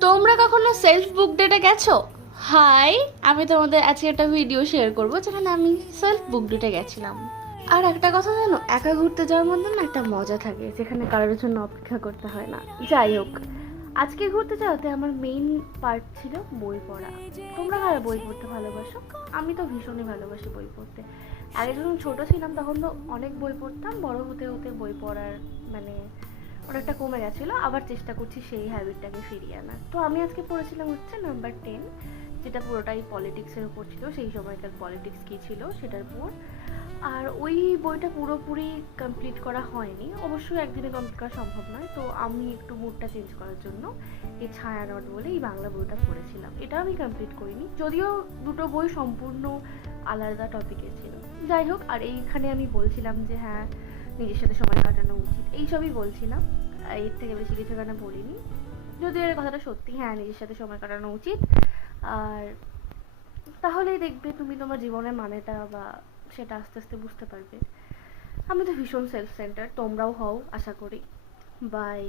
তোমরা কখনো সেলফ বুক ডেটে গেছো? হাই, আমি তোমাদের আজকে একটা ভিডিও শেয়ার করবো যেখানে আমি সেলফ বুক ডেটে গেছিলাম। আর একটা কথা জানো, একা ঘুরতে যাওয়ার মধ্যে না একটা মজা থাকে যেখানে কারোর জন্য অপেক্ষা করতে হয় না। যাই হোক, আজকে ঘুরতে যাওয়াতে আমার মেইন পার্ট ছিল বই পড়া। তোমরা কারা বই পড়তে ভালোবাসো? আমি তো ভীষণই ভালোবাসি বই পড়তে। আগে যখন ছোট ছিলাম তখন তো অনেক বই পড়তাম, বড় হতে হতে বই পড়ার মানে অনেকটা কমে গেছিলো, আবার চেষ্টা করছি সেই হ্যাবিটটাকে ফিরিয়ে আনার। তো আমি আজকে পড়েছিলাম হচ্ছে নাম্বার 10, যেটা পুরোটাই পলিটিক্সের উপর ছিল, সেই সময়কার পলিটিক্স কী ছিল সেটার উপর। আর ওই বইটা পুরোপুরি কমপ্লিট করা হয়নি, অবশ্যই একদিনে কমপ্লিট করা সম্ভব নয়। তো আমি একটু মুডটা চেঞ্জ করার জন্য এই ছায়ানট বলে এই বাংলা বইটা পড়েছিলাম। এটা আমি কমপ্লিট করিনি, যদিও দুটো বই সম্পূর্ণ আলাদা টপিকে ছিল। যাই হোক, আর এইখানে আমি বলছিলাম যে হ্যাঁ, নিজের সাথে সময় কাটানো উচিত, এইসবই বলছিলাম। এর থেকে বেশি কিছু এখানে বলিনি, যদিও এর কথাটা সত্যি। হ্যাঁ, নিজের সাথে সময় কাটানো উচিত। আর তাহলেই দেখবে তুমি তোমার জীবনের মানেটা বা সেটা আস্তে আস্তে বুঝতে পারবে। আমি তো ভীষণ সেলফ সেন্টার, তোমরাও হও আশা করি। বাই।